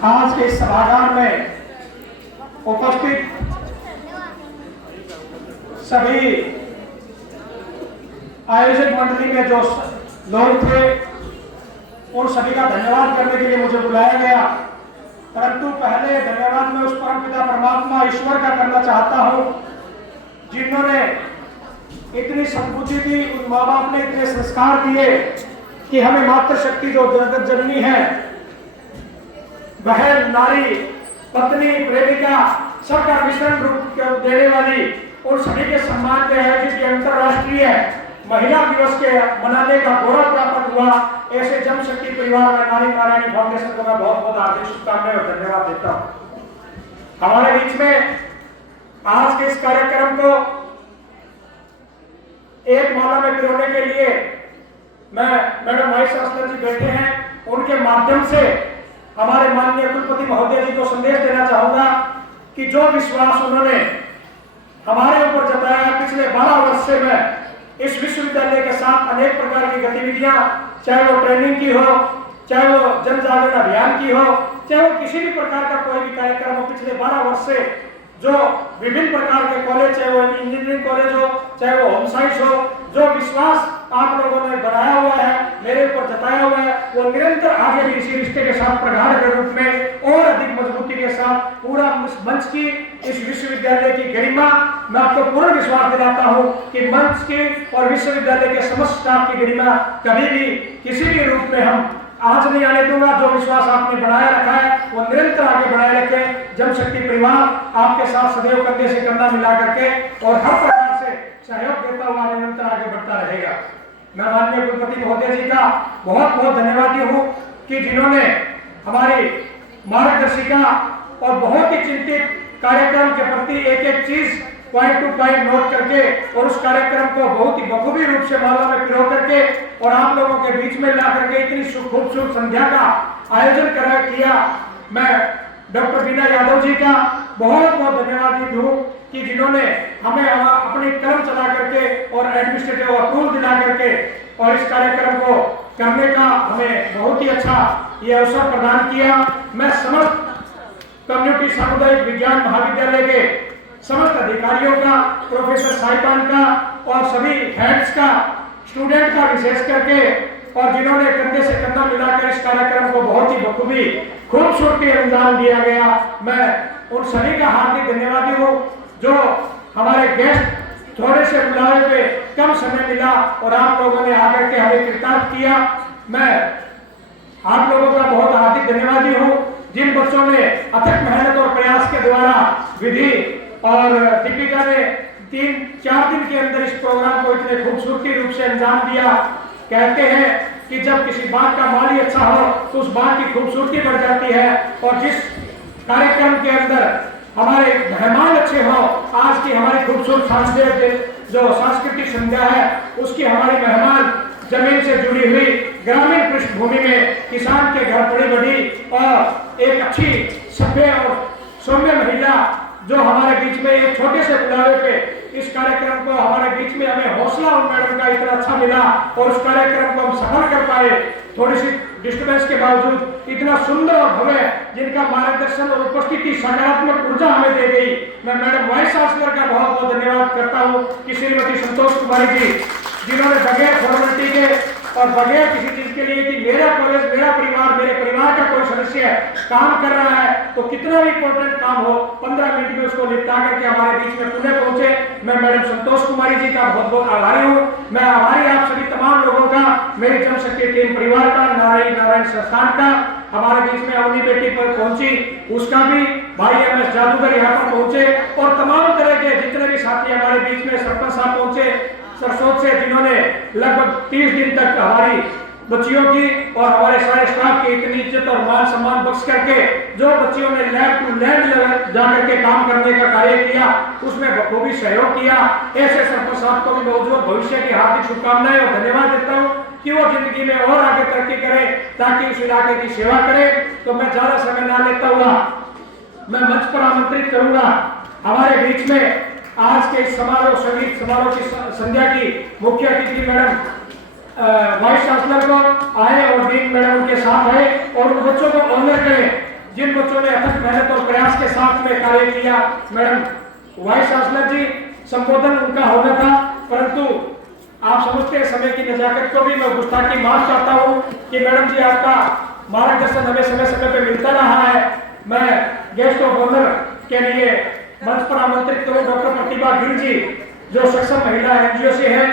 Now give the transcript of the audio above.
आज के इस सभागार में उपस्थित सभी आयोजक मंडली में जो लोग थे उन सभी का धन्यवाद करने के लिए मुझे बुलाया गया। परंतु पहले धन्यवाद मैं उस परमपिता परमात्मा ईश्वर का करना चाहता हूं जिन्होंने इतनी सद्बुद्धि दी, उन माँ बाप ने इतने संस्कार दिए कि हमें मातृशक्ति जो जगत जननी है, बहन, नारी, पत्नी, प्रेमिका, सबका मिश्रण रूप देने वाली, उन सभी के सम्मान में है जिसके अंतरराष्ट्रीय महिला दिवस के मनाने का गौरव प्राप्त हुआ। ऐसे जमशक्ति परिवार में नारी नारायणी फाउंडेशन को मैं बहुत बहुत हार्दिक शुभकामनाएं और धन्यवाद देता हूं। हमारे बीच में आज के इस कार्यक्रम को एक माला में पिरोने के लिए मैं मैडम वाइस चांसलर जी बैठे हैं, उनके माध्यम से हमारे माननीय कुलपति महोदय जी को संदेश देना चाहूंगा कि जो विश्वास उन्होंने हमारे ऊपर जताया, पिछले 12 वर्ष से मैं इस विश्वविद्यालय के साथ अनेक प्रकार की गतिविधियां, चाहे वो ट्रेनिंग की हो, चाहे वो जन जागरण अभियान की हो, चाहे वो किसी भी प्रकार का कोई भी कार्यक्रम हो, पिछले 12 वर्ष से जो विभिन्न प्रकार के कॉलेज, चाहे वो इंजीनियरिंग कॉलेज हो, चाहे वो होम साइंस हो, जो विश्वास आप लोगों ने बनाया हुआ है, मेरे ऊपर जताया हुआ है, वो निरंतर आगे भी इसी रिश्ते के साथ प्रगाढ़ के रूप में और अधिक मजबूती के साथ पूरा मंच की, इस विश्वविद्यालय की गरिमा, मैं आपको पूर्ण विश्वास दिलाता हूं कि मंच की और विश्वविद्यालय के समस्त स्टाफ की गरिमा कभी भी किसी भी रूप में हम आज नहीं आने दूंगा। जो विश्वास आपने बनाए रखा है वो निरंतर आगे बनाए रखें। जमशक्ति परिवार आपके साथ सदैव कंधे से कंधा मिला करके और हर प्रकार से सहयोग देता हुआ निरंतर आगे बढ़ता रहेगा। मैं माननीय कुलपति महोदय जी का बहुत बहुत धन्यवादी हूँ कि जिन्होंने हमारी मार्गदर्शिका और बहुत ही चिंतित कार्यक्रम के प्रति एक एक चीज पॉइंट टू पॉइंट नोट करके और उस कार्यक्रम को बहुत ही बखूबी रूप से माला में पिरो करके और आप लोगों के बीच में ला करके इतनी खूबसूरत संध्या का आयोजन किया। मैं डॉक्टर बीना यादव जी का बहुत बहुत धन्यवादी हूँ कि जिन्होंने हमें अपनी कलम चला करके और एडमिनिस्ट्रेटिव अप्रूवल दिला करके और इस कार्यक्रम को करने का हमें बहुत ही अच्छा ये अवसर प्रदान किया। मैं समस्त कम्युनिटी सामुदायिक विज्ञान महाविद्यालय के समस्त अधिकारियों का, प्रोफेसर साहिबान का और सभी हेड्स का, स्टूडेंट का विशेष करके और जिन्होंने कंधे से कंधा मिलाकर इस कार्यक्रम को बहुत ही बखूबी खूबसूरती अंजाम दिया गया, मैं उन सभी का हार्दिक धन्यवादी हूँ। जो हमारे गेस्ट थोड़े से बुलावे पे कम समय मिला और आप लोगों ने आकर के हमें कृतार्थ किया, मैं आप लोगों का बहुत हार्दिक धन्यवादी हूँ। जिन बच्चों ने अथक मेहनत और प्रयास के द्वारा विधि और दीपिका ने 3-4 दिन के अंदर इस प्रोग्राम को इतने खूबसूरती रूप से अंजाम दिया। कहते हैं कि जब किसी बात का माली अच्छा हो तो उस बात की खूबसूरती बढ़ जाती है और जिस कार्यक्रम के अंदर हमारे मेहमान अच्छे हो, आज की हमारी खूबसूरत जो सांस्कृतिक संध्या है उसकी हमारी मेहमान जमीन से जुड़ी हुई ग्रामीण पृष्ठभूमि में किसान के घर पड़ी बड़ी और एक अच्छी सभ्य और सौम्य महिला जो हमारे बीच में एक छोटे से बुलावे पे इस कार्यक्रम को हमारे बीच में हमें हौसला उन मैडम का इतना अच्छा मिला और उस कार्यक्रम को हम सफल कर पाए। थोड़ी सी डिस्टर्बेंस के बावजूद इतना सुंदर और भव्य जिनका मार्गदर्शन और उपस्थिति सकारात्मक ऊर्जा हमें दे गई, मैं मैडम वाइस चांसलर का बहुत बहुत धन्यवाद करता हूँ कि श्रीमती संतोष कुमारी जी जिन्होंने बगैर फॉर्मेलिटी के और बगैर किसी चीज के लिए कि मेरा कॉलेज, मेरा परिवार, मेरे परिवार का कोई सदस्य काम कर रहा है तो कितना भी इंपॉर्टेंट काम हो 15 मिनट में उसको निपटा करके हमारे बीच में पुणे पहुंचे। मैं मैडम संतोष कुमारी जी का बहुत बहुत आभारी हूँ। मैं आभारी आप सभी तमाम लोगों का, मेरी जमशक्ति टीम परिवार का, नारायण संस्थान का, हमारे बीच में अवनी बेटी पर पहुंची उसका भी, भाई एमएस जादूगर यहाँ पर पहुंचे और तमाम तरह के जितने भी साथी हमारे बीच में, सरपंच साहब पहुंचे सरसों से जिन्होंने लगभग 30 दिन तक हमारी बच्चियों की और हमारे सारे स्टाफ की इतनी इज्जत और मान सम्मान बख्श करके जो बच्चियों ने लैब टू लैंड जाकर के काम करने का कार्य किया उसमें बखूबी सहयोग किया। ऐसे सरपंच साहब को भी मैं उज्जवल भविष्य की हार्दिक शुभकामनाएं और धन्यवाद देता हूँ कि वो जिंदगी में और आगे तरक्की करे ताकि उस इलाके की सेवा करे। तो मैं ज्यादा समय ना लेता हुआ मैं मंच पर आमंत्रित करूंगा हमारे बीच में आज के इस संगीत समारोह की संध्या की मुख्य अतिथि मैडम वाइस चांसलर को आए और डीन मैडम उनके साथ आए और उन बच्चों को ऑनर करें जिन बच्चों ने अथक मेहनत और प्रयास के साथ में कार्य किया, मैडम वाइस चांसलर जी, संबोधन उनका होना था, परंतु आप समझते हैं समय की नजाकत को भी मैं गुस्ताखी माफ चाहता हूं कि मैडम जी आपका मार्गदर्शन हमें समय समय पे मिलता रहा है। मैं गेस्ट ऑफ ऑनर के लिए मंच पर आमंत्रित करूं डॉक्टर प्रतिभा गिल जी, जो सक्षम महिला एनजीओ से है।